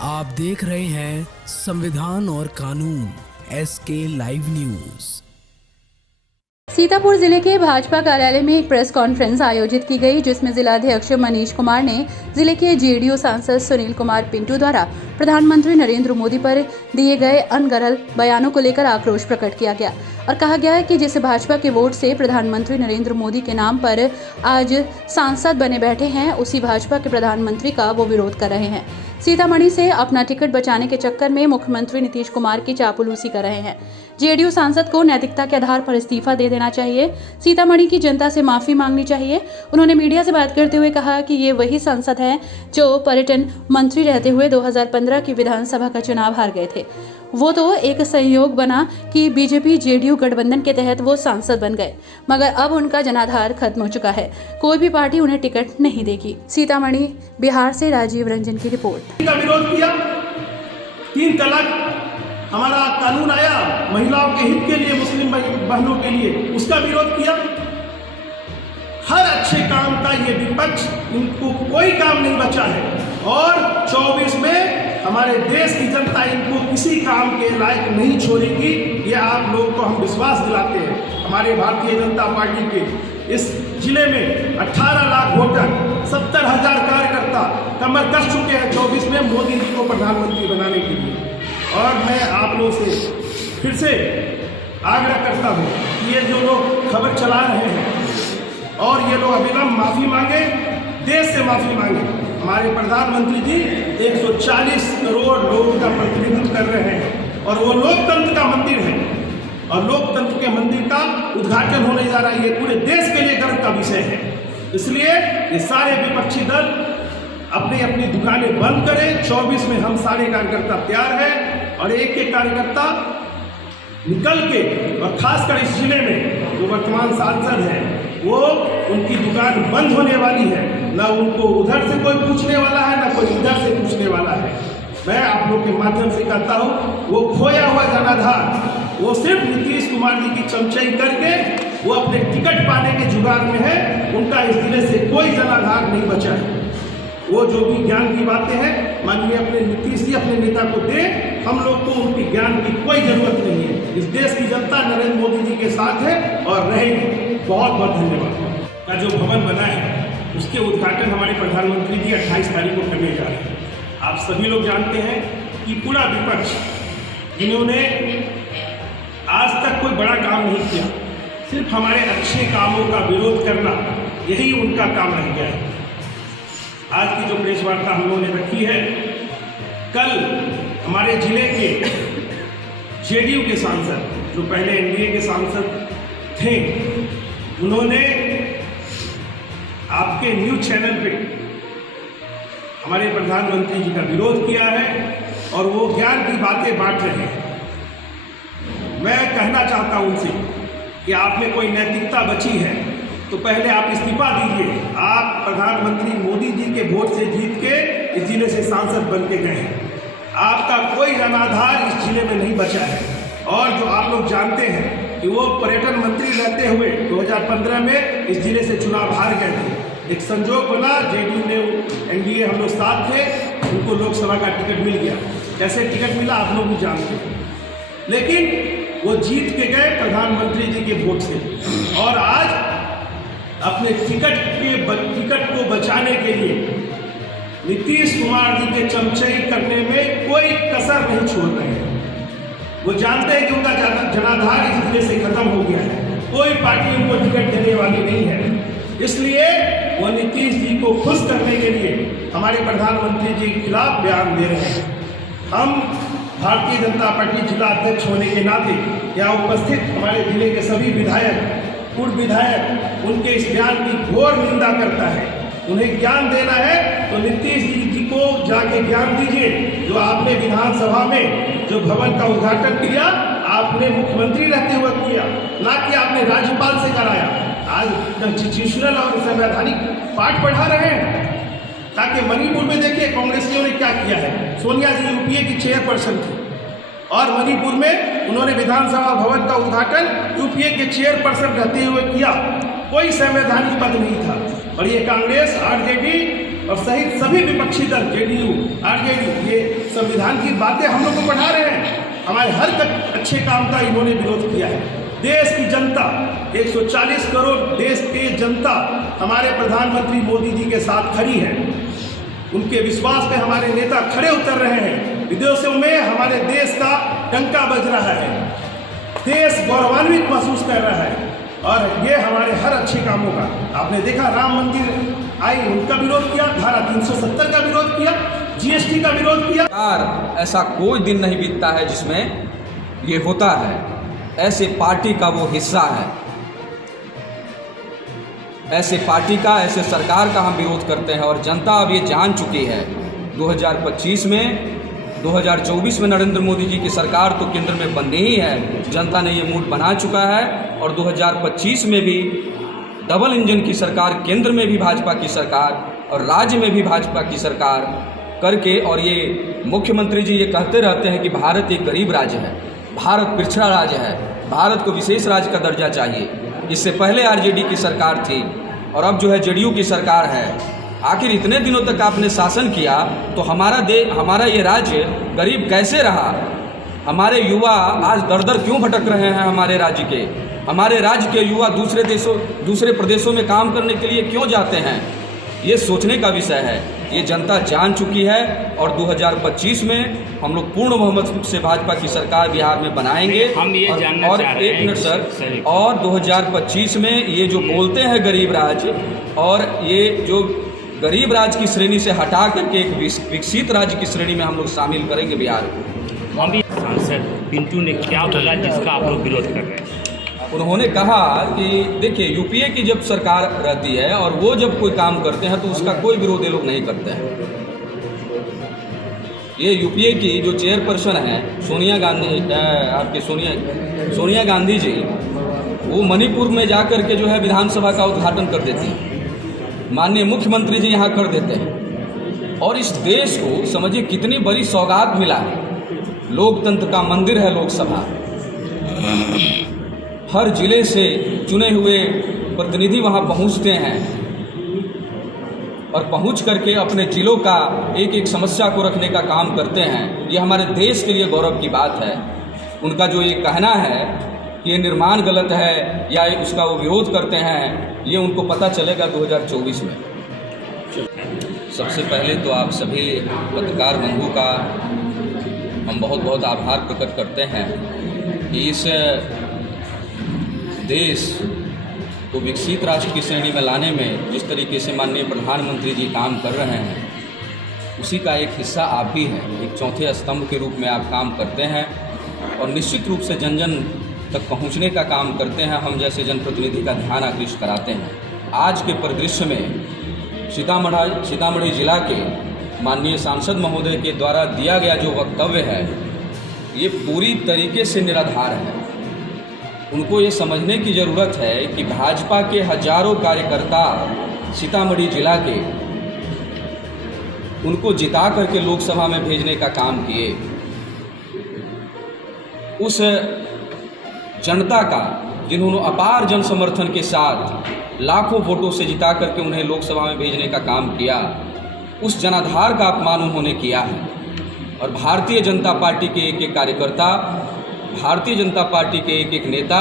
आप देख रहे हैं संविधान और कानून SK लाइव न्यूज। सीतापुर जिले के भाजपा कार्यालय में एक प्रेस कॉन्फ्रेंस आयोजित की गई, जिसमें जिलाध्यक्ष मनीष कुमार ने जिले के जेडीयू सांसद सुनील कुमार पिंटू द्वारा प्रधानमंत्री नरेंद्र मोदी पर दिए गए अनगढ़ बयानों को लेकर आक्रोश प्रकट किया गया और कहा गया है कि जिस भाजपा के वोट से प्रधानमंत्री नरेंद्र मोदी के नाम पर आज सांसद बने बैठे हैं, उसी भाजपा के प्रधानमंत्री का वो विरोध कर रहे हैं। सीतामढ़ी से अपना टिकट बचाने के चक्कर में मुख्यमंत्री नीतीश कुमार की चापलूसी कर रहे हैं। जेडीयू सांसद को नैतिकता के आधार पर इस्तीफा दे देना चाहिए, सीतामढ़ी की जनता से माफी मांगनी चाहिए। उन्होंने मीडिया से बात करते हुए कहा कि ये वही सांसद हैं जो पर्यटन मंत्री रहते हुए 2015 की विधानसभा का चुनाव हार गए थे। वो तो एक संयोग बना कि बीजेपी जेडीयू गठबंधन के तहत वो सांसद बन गए, मगर अब उनका जनाधार खत्म हो चुका है। कोई भी पार्टी उन्हें टिकट नहीं देगी। सीतामढ़ी बिहार से राजीव रंजन की रिपोर्ट। का विरोध किया, 3 तलाक हमारा कानून आया महिलाओं के हित के लिए, मुस्लिम बहनों के लिए, उसका विरोध किया। हर अच्छे काम का ये विपक्ष, इनको कोई काम नहीं बचा है और 24 में हमारे देश की जनता इनको किसी काम के लायक नहीं छोड़ेगी। ये आप लोगों को हम विश्वास दिलाते हैं। हमारे भारतीय जनता पार्टी के इस जिले में 18 लाख वोटर, 70,000 कार्यकर्ता कमर कस चुके हैं 24 में मोदी जी को प्रधानमंत्री बनाने के लिए। और मैं आप लोगों से फिर से आग्रह करता हूँ कि ये जो लोग खबर चला रहे हैं और ये लोग अविलंब माफ़ी मांगे, देश से माफ़ी मांगे। हमारे प्रधानमंत्री जी 140 करोड़ लोगों का प्रतिनिधित्व कर रहे हैं और वो लोकतंत्र का मंदिर है और लोकतंत्र के मंदिर का उद्घाटन होने जा रहा है। ये पूरे देश के लिए गर्व का विषय है। इसलिए ये सारे विपक्षी दल अपनी अपनी दुकानें बंद करें। 24 में हम सारे कार्यकर्ता तैयार हैं और एक एक कार्यकर्ता निकल के, और खासकर इस जिले में जो वर्तमान सांसद हैं वो उनकी दुकान बंद होने वाली है। ना उनको उधर से कोई पूछने वाला है, ना कोई इधर से पूछने वाला है। मैं आप लोग के माध्यम से कहता हूँ, वो खोया हुआ जनाधार वो सिर्फ नीतीश कुमार जी की चमचाई करके वो अपने टिकट पाने के जुगाड़ में है। उनका इस जिले से कोई जनाधार नहीं बचा है। वो जो भी ज्ञान की बातें हैं माननीय अपने नीतीश जी अपने नेता को दे, हम लोग को उनकी ज्ञान की कोई जरूरत नहीं है। इस देश की जनता नरेंद्र मोदी जी के साथ है और रहेगी। बहुत बहुत धन्यवाद। का जो भवन बना है उसके उद्घाटन हमारे प्रधानमंत्री जी 28 तारीख को करने जा रहे हैं। आप सभी लोग जानते हैं कि पूरा विपक्ष, जिन्होंने आज तक कोई बड़ा काम नहीं किया, सिर्फ हमारे अच्छे कामों का विरोध करना, यही उनका काम रह गया है। आज की जो प्रेस वार्ता हम लोगों ने रखी है, कल हमारे जिले के जेडीयू के सांसद, जो पहले एनडीए के सांसद थे, उन्होंने आपके न्यूज चैनल पे हमारे प्रधानमंत्री जी का विरोध किया है और वो ज्ञान की बातें बांट रहे हैं। मैं कहना चाहता हूं उनसे कि आप में कोई नैतिकता बची है तो पहले आप इस्तीफा दीजिए। आप प्रधानमंत्री मोदी जी के वोट से जीत के इस जिले से सांसद बन के गए हैं। आपका कोई जनाधार इस जिले में नहीं बचा है। और जो आप लोग जानते हैं कि वो पर्यटन मंत्री रहते हुए 2015 में इस जिले से चुनाव हार गए थे। एक संजोग बना, जेडीयू ने, एनडीए हम लोग साथ थे, उनको लोकसभा का टिकट मिल गया। कैसे टिकट मिला आप लोग भी जानते हैं, लेकिन वो जीत के गए प्रधानमंत्री जी के वोट से। और आज अपने टिकट को बचाने के लिए नीतीश कुमार जी के चमचाई करने में कोई कसर नहीं छोड़ रहे हैं। वो जानते हैं कि उनका जनाधार इस जिले से खत्म हो गया है, कोई पार्टी उनको टिकट देने वाली नहीं है। इसलिए वो नीतीश जी को खुश करने के लिए हमारे प्रधानमंत्री जी के खिलाफ बयान दे रहे हैं। हम भारतीय जनता पार्टी जिला अध्यक्ष होने के नाते यहाँ उपस्थित हमारे जिले के सभी विधायक, पूर्व विधायक उनके इस बयान की घोर निंदा करता है। उन्हें ज्ञान देना है तो नीतीश जी को जाके ज्ञान दीजिए। जो आपने विधानसभा में जो भवन का उद्घाटन किया, आपने मुख्यमंत्री रहते हुए किया, ना कि आपने राज्यपाल से कराया। आज कॉन्स्टिट्यूशनल और संवैधानिक पाठ पढ़ा रहे हैं। ताकि मणिपुर में देखिए कांग्रेसियों ने क्या किया है। सोनिया जी यूपीए की चेयरपर्सन थी और मणिपुर में उन्होंने विधानसभा भवन का उद्घाटन यूपीए के चेयरपर्सन रहते हुए किया। कोई संवैधानिक पद नहीं था। और ये कांग्रेस, आरजेडी और सहित सभी विपक्षी दल जेडीयू आरजेडी ये संविधान की बातें हम लोग को पढ़ा रहे हैं। हमारे हर अच्छे काम का इन्होंने विरोध किया है। देश की जनता 140 करोड़ देश के जनता हमारे प्रधानमंत्री मोदी जी के साथ खड़ी है। उनके विश्वास पे हमारे नेता खड़े उतर रहे हैं। विदेशों में हमारे देश का डंका बज रहा है। देश गौरवान्वित महसूस कर रहा है और ये हमारे हर अच्छे कामों का आपने देखा। राम मंदिर आई, उनका विरोध किया, धारा 370 का विरोध किया, जीएसटी का विरोध किया। ऐसा कोई दिन नहीं बीतता है जिसमें ये होता है। ऐसे पार्टी का वो हिस्सा है, ऐसे पार्टी का, ऐसे सरकार का हम विरोध करते हैं। और जनता अब ये जान चुकी है 2025 में, 2024 में नरेंद्र मोदी जी की सरकार तो केंद्र में बननी ही है। जनता ने ये मूड बना चुका है और 2025 में भी डबल इंजन की सरकार, केंद्र में भी भाजपा की सरकार और राज्य में भी भाजपा की सरकार करके, और ये मुख्यमंत्री जी ये कहते रहते हैं कि भारत एक गरीब राज्य है, भारत पिछड़ा राज्य है, भारत को विशेष राज्य का दर्जा चाहिए। इससे पहले आरजेडी की सरकार थी और अब जो है जेडीयू की सरकार है। आखिर इतने दिनों तक आपने शासन किया तो हमारा ये राज्य गरीब कैसे रहा? हमारे युवा आज दर दर क्यों भटक रहे हैं? हमारे राज्य के युवा दूसरे प्रदेशों में काम करने के लिए क्यों जाते हैं? ये सोचने का विषय है। ये जनता जान चुकी है और 2025 में हम लोग पूर्ण बहुमत से भाजपा की सरकार बिहार में बनाएंगे। हम ये जानना और चाह रहे हैं, एक मिनट सर, और 2025 में ये जो बोलते हैं गरीब राज्य, और ये जो गरीब राज्य की श्रेणी से हटा करके एक विकसित राज्य की श्रेणी में हम लोग शामिल करेंगे बिहार को। हम भी सांसद पिंटू ने क्या बोला जिसका आप लोग विरोध कर रहे हैं? उन्होंने कहा कि देखिए यूपीए की जब सरकार रहती है और वो जब कोई काम करते हैं तो उसका कोई विरोध ये लोग नहीं करते हैं। ये यूपीए की जो चेयरपर्सन है सोनिया गांधी, आपके सोनिया गांधी जी, वो मणिपुर में जा कर के जो है विधानसभा का उद्घाटन कर देती हैं। माननीय मुख्यमंत्री जी यहाँ कर देते हैं। और इस देश को समझिए कितनी बड़ी सौगात मिला है। लोकतंत्र का मंदिर है लोकसभा। हर जिले से चुने हुए प्रतिनिधि वहाँ पहुँचते हैं और पहुँच करके अपने जिलों का एक एक समस्या को रखने का काम करते हैं। ये हमारे देश के लिए गौरव की बात है। उनका जो ये कहना है कि ये निर्माण गलत है या उसका वो विरोध करते हैं, ये उनको पता चलेगा 2024 में। सबसे पहले तो आप सभी पत्रकार बंधु का हम बहुत बहुत आभार प्रकट करते हैं कि इस देश को विकसित राष्ट्र की श्रेणी में लाने में जिस तरीके से माननीय प्रधानमंत्री जी काम कर रहे हैं, उसी का एक हिस्सा आप भी हैं। एक चौथे स्तंभ के रूप में आप काम करते हैं और निश्चित रूप से जन जन तक पहुंचने का काम करते हैं। हम जैसे जनप्रतिनिधि का ध्यान आकृष्ट कराते हैं। आज के परिदृश्य में सीतामढ़ी जिला के माननीय सांसद महोदय के द्वारा दिया गया जो वक्तव्य है, ये पूरी तरीके से निराधार है। उनको ये समझने की ज़रूरत है कि भाजपा के हजारों कार्यकर्ता सीतामढ़ी जिला के उनको जिता करके लोकसभा में भेजने का काम किए। उस जनता का जिन्होंने अपार जन समर्थन के साथ लाखों वोटों से जिता करके उन्हें लोकसभा में भेजने का काम किया, उस जनाधार का अपमान उन्होंने किया है। और भारतीय जनता पार्टी के एक एक कार्यकर्ता, भारतीय जनता पार्टी के एक एक नेता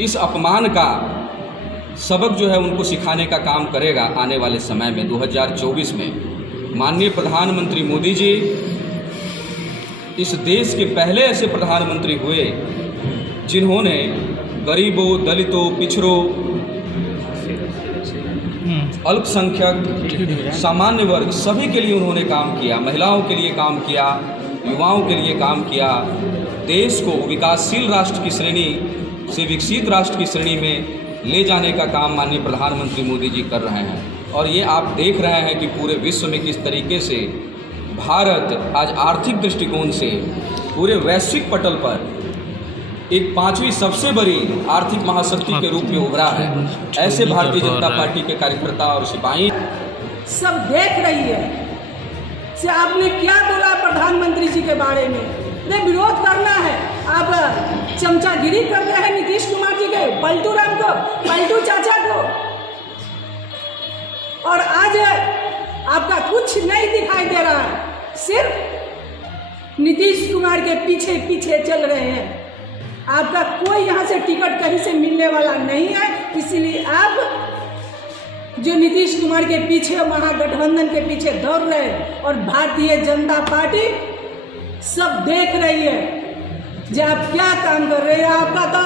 इस अपमान का सबक जो है उनको सिखाने का काम करेगा आने वाले समय में। 2024 में माननीय प्रधानमंत्री मोदी जी इस देश के पहले ऐसे प्रधानमंत्री हुए जिन्होंने गरीबों, दलितों, पिछड़ों, अल्पसंख्यक, सामान्य वर्ग सभी के लिए उन्होंने काम किया। महिलाओं के लिए काम किया, युवाओं के लिए काम किया। देश को विकासशील राष्ट्र की श्रेणी से विकसित राष्ट्र की श्रेणी में ले जाने का काम माननीय प्रधानमंत्री मोदी जी कर रहे हैं। और ये आप देख रहे हैं कि पूरे विश्व में किस तरीके से भारत आज आर्थिक दृष्टिकोण से पूरे वैश्विक पटल पर एक 5वीं सबसे बड़ी आर्थिक महाशक्ति के रूप में उभरा है। ऐसे भारतीय जनता पार्टी के कार्यकर्ता और सिपाही सब देख रही है से आपने क्या बोला प्रधानमंत्री जी के बारे में। ने विरोध करना है, आप चमचागिरी कर रहे हैं नीतीश कुमार जी के, पलटू राम को, पलटू चाचा को। और आज आपका कुछ नहीं दिखाई दे रहा है, सिर्फ नीतीश कुमार के पीछे पीछे चल रहे हैं। आपका कोई यहाँ से टिकट कहीं से मिलने वाला नहीं है, इसीलिए आप जो नीतीश कुमार के पीछे महागठबंधन के पीछे दौड़ रहे हैं और भारतीय जनता पार्टी सब देख रही है जो आप क्या काम कर रहे हैं। आपका तो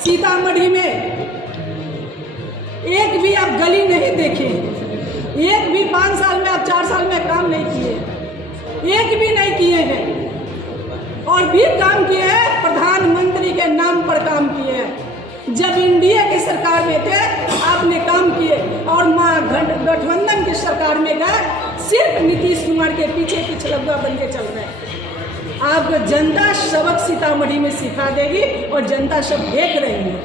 सीतामढ़ी में एक भी आप गली नहीं देखे, एक भी 5 साल में आप 4 साल में काम नहीं किए, एक भी नहीं किए हैं। और भी काम किए हैं, प्रधानमंत्री के नाम पर काम किए हैं। जब इंडिया की सरकार में थे आपने काम किए, और गठबंधन की सरकार में गए सिर्फ नीतीश कुमार के पीछे पिछलग्गा बन के चल रहे हैं। आपको जनता सबक सीतामढ़ी में सिखा देगी और जनता सब देख रही है।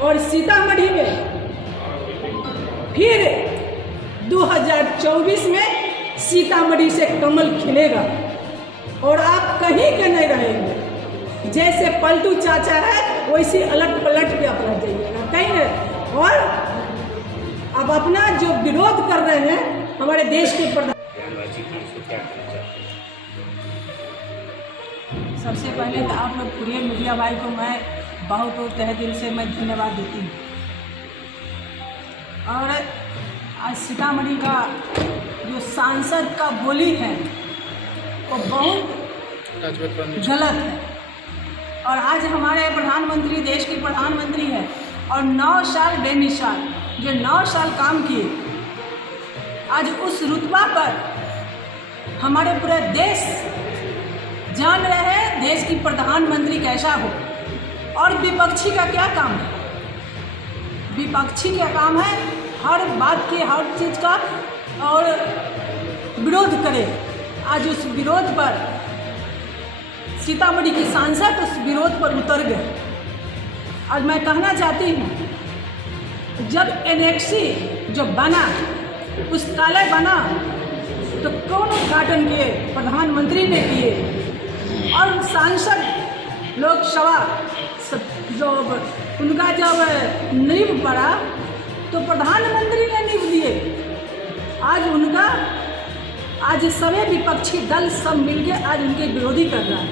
और सीतामढ़ी में फिर 2024 में सीतामढ़ी से कमल खिलेगा और आप कहीं के नहीं रहेंगे। जैसे पलटू चाचा है वैसे अलट पलट के अपना जाइएगा, कहीं नहीं। और अब अपना जो विरोध कर रहे हैं हमारे देश के प्रधान, सबसे पहले तो आप लोग पूरे मीडिया भाई को मैं बहुत तहे दिल से मैं धन्यवाद देती हूँ। और आज सीतामढ़ी का जो सांसद का बोली है वो बहुत गलत है। और आज हमारे प्रधानमंत्री देश के प्रधानमंत्री हैं और 9 साल बेमिसाल जो 9 साल काम किए, आज उस रुतबा पर हमारे पूरे देश जान रहे हैं देश की प्रधानमंत्री कैसा हो। और विपक्षी का क्या काम है? विपक्षी का काम है हर बात की, हर चीज़ का और विरोध करे। आज उस विरोध पर सीतामढ़ी के सांसद उस विरोध पर उतर गए। आज मैं कहना चाहती हूँ जब एनेक्सी जो बना पुस्तकालय बना तो कौन उद्घाटन किए? प्रधानमंत्री ने किए। और सांसद लोकसभा जो उनका जब नींव पड़ा तो प्रधानमंत्री ने नींव दिए। आज उनका आज सभी विपक्षी दल सब मिलके आज उनके विरोधी कर रहा है।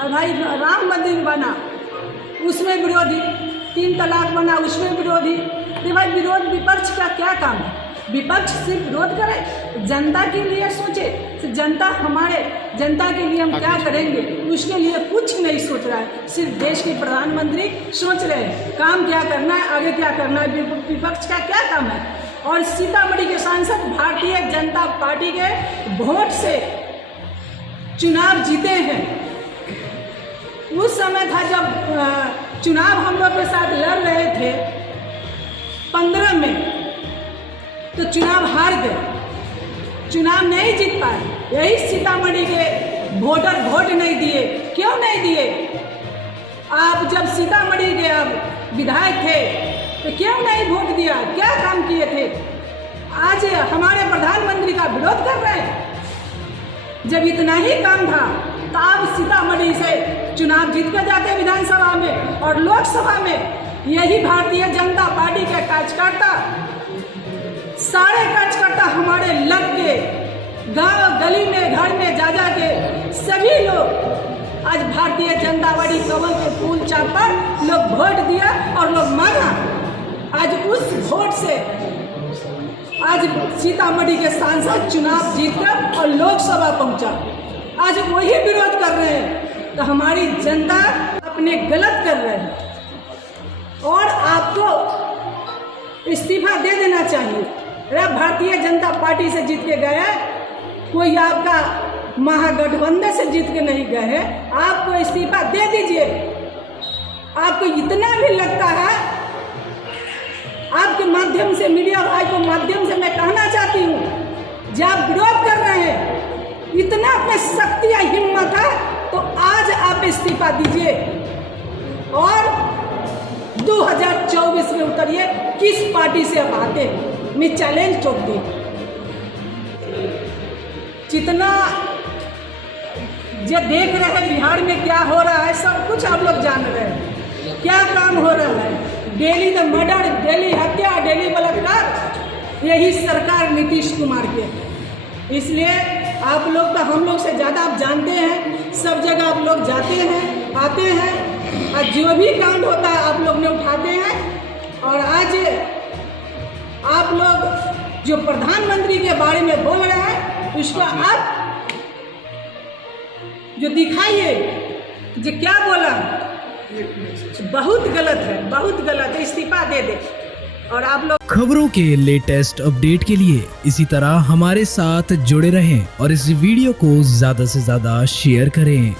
और भाई राम मंदिर बना उसमें विरोधी, 3 तलाक बना उसमें विरोधी। तो भाई विरोध विपक्ष का क्या काम है? विपक्ष सिर्फ विरोध करे, जनता के लिए सोचे। तो जनता हमारे जनता के लिए हम क्या करेंगे उसके लिए कुछ नहीं सोच रहा है। सिर्फ देश के प्रधानमंत्री सोच रहे हैं काम क्या करना है, आगे क्या करना है। विपक्ष का क्या काम है? और सीतामढ़ी के सांसद भारतीय जनता पार्टी के वोट से चुनाव जीते हैं। उस समय था जब चुनाव हम लोग के साथ लड़ रहे थे 15 में, तो चुनाव हार गए, चुनाव नहीं जीत पाए। यही सीतामढ़ी के वोटर वोट नहीं दिए। क्यों नहीं दिए? आप जब सीतामढ़ी के अब विधायक थे तो क्यों नहीं वोट दिया? क्या काम किए थे? आज हमारे प्रधानमंत्री का विरोध कर रहे हैं। जब इतना ही काम था तो आप सीतामढ़ी से चुनाव जीत कर जाते विधानसभा में और लोकसभा में। यही भारतीय जनता पार्टी के कार्यकर्ता, सारे कार्यकर्ता हमारे लग के गांव गली में घर में जा जा के सभी लोग आज भारतीय जनता पार्टी कमल के फूल चाप पर लोग वोट दिया और लोग मांगा। आज उस वोट से आज सीतामढ़ी के सांसद चुनाव जीतकर और लोकसभा पहुंचा। आज वही विरोध कर रहे हैं तो हमारी जनता अपने गलत कर रहे हैं। और आपको इस्तीफा दे देना चाहिए। भारतीय जनता पार्टी से जीत के गए, कोई आपका महागठबंधन से जीत के नहीं गए हैं, आपको इस्तीफा दे दीजिए। आपको इतना भी लगता है, आपके माध्यम से मीडिया भाई को माध्यम से मैं कहना चाहती हूँ जब आप विरोध कर रहे हैं, इतना अपने शक्ति या हिम्मत है तो आज आप इस्तीफा दीजिए और 2024 में उतरिए। किस पार्टी से आप आते हैं? मैं चैलेंज ठोक दी। जितना जो देख रहे हैं बिहार में क्या हो रहा है सब कुछ आप लोग जान रहे हैं। क्या काम हो रहा है? डेली द मर्डर, डेली हत्या, डेली बलात्कार। यही सरकार नीतीश कुमार के है। इसलिए आप लोग तो हम लोग से ज़्यादा आप जानते हैं, सब जगह आप लोग जाते हैं, आते हैं, और जो भी कांड होता है आप लोग ने उठाते हैं। और आज आप लोग जो प्रधानमंत्री के बारे में बोल रहे हैं, उसको आप जो दिखाइए जो क्या बोला, बहुत गलत है, बहुत गलत है, इस्तीफा दे दे। और आप लोग खबरों के लेटेस्ट अपडेट के लिए इसी तरह हमारे साथ जुड़े रहें और इस वीडियो को ज्यादा से ज्यादा शेयर करें।